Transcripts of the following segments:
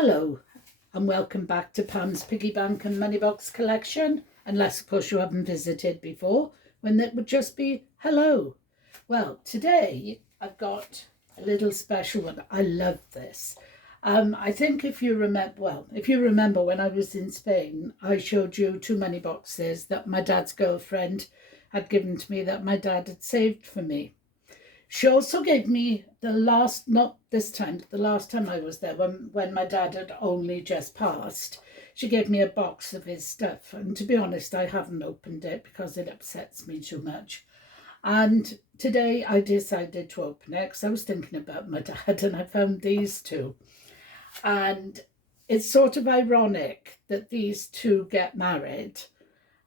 Hello and welcome back to Pam's Piggy Bank and Money Box collection, unless of course you haven't visited before, when it would just be hello. Well, today I've got a little special one. I love this. I think if you remember when I was in Spain, I showed you two money boxes that my dad's girlfriend had given to me that my dad had saved for me. She also gave me the last, not this time, but the last time I was there, when my dad had only just passed, she gave me a box of his stuff. And to be honest, I haven't opened it because it upsets me too much. And today I decided to open it because I was thinking about my dad and I found these two. And it's sort of ironic that these two get married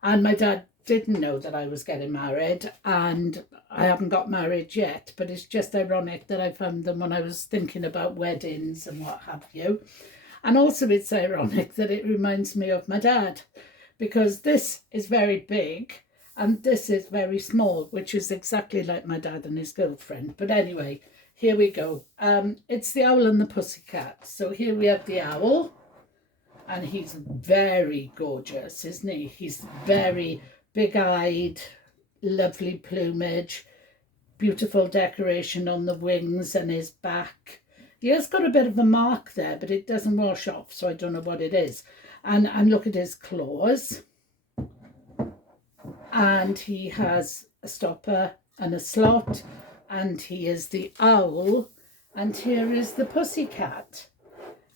and my dad didn't know that I was getting married and I haven't got married yet, but it's just ironic that I found them when I was thinking about weddings and what have you. And also it's ironic that it reminds me of my dad, because this is very big and this is very small, which is exactly like my dad and his girlfriend. But anyway, here we go. It's the owl and the pussycat. So here we have the owl, and he's very gorgeous, isn't he? He's very big-eyed, lovely plumage, beautiful decoration on the wings and his back. He has got a bit of a mark there, but it doesn't wash off, so I don't know what it is. And look at his claws. And he has a stopper and a slot, and he is the owl, and here is the pussycat.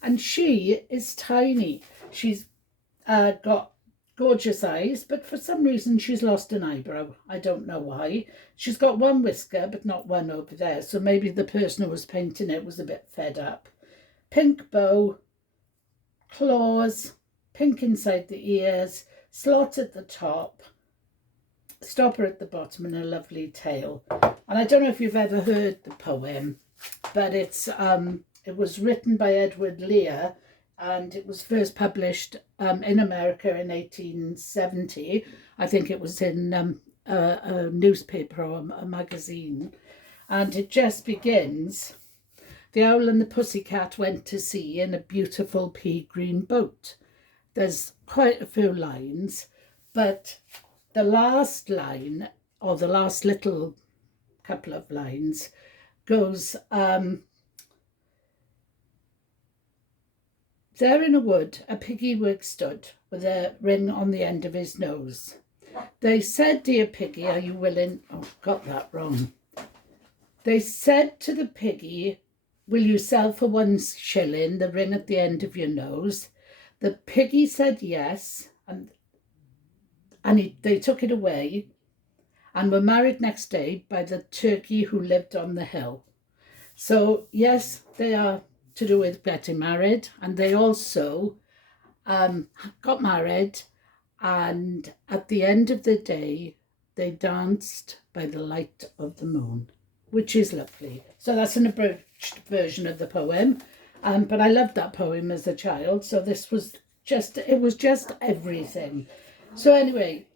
And she is tiny. She's got gorgeous eyes, but for some reason she's lost an eyebrow. I don't know why. She's got one whisker, but not one over there. So maybe the person who was painting it was a bit fed up. Pink bow, claws, pink inside the ears, slot at the top, stopper at the bottom, and a lovely tail. And I don't know if you've ever heard the poem, but it was written by Edward Lear, and it was first published in America in 1870. I think it was in a newspaper or a magazine. And it just begins, the owl and the pussycat went to sea in a beautiful pea-green boat. There's quite a few lines, but the last line, or the last little couple of lines, goes, there in a wood a piggy wig stood, with a ring on the end of his nose. They said, dear piggy, are you willing... Oh, got that wrong. They said to the piggy, will you sell for 1 shilling the ring at the end of your nose? The piggy said yes, and they took it away and were married next day by the turkey who lived on the hill. So yes, they are to do with getting married, and they also got married, and at the end of the day they danced by the light of the moon, which is lovely. So that's an abridged version of the poem, but I loved that poem as a child, so this was just everything. So anyway,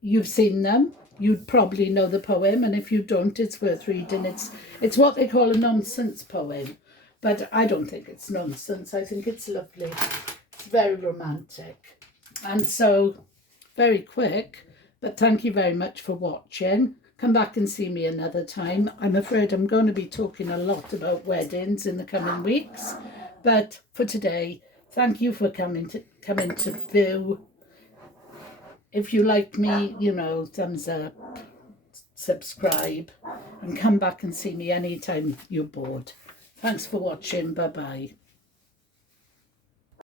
you've seen them. You'd probably know the poem, and if you don't, it's worth reading. It's what they call a nonsense poem, but I don't think it's nonsense. I think it's lovely. It's very romantic. And so, very quick, but thank you very much for watching. Come back and see me another time. I'm afraid I'm going to be talking a lot about weddings in the coming weeks, but for today, thank you for coming to view. If you like me, thumbs up, subscribe, and come back and see me anytime you're bored. Thanks for watching. Bye-bye.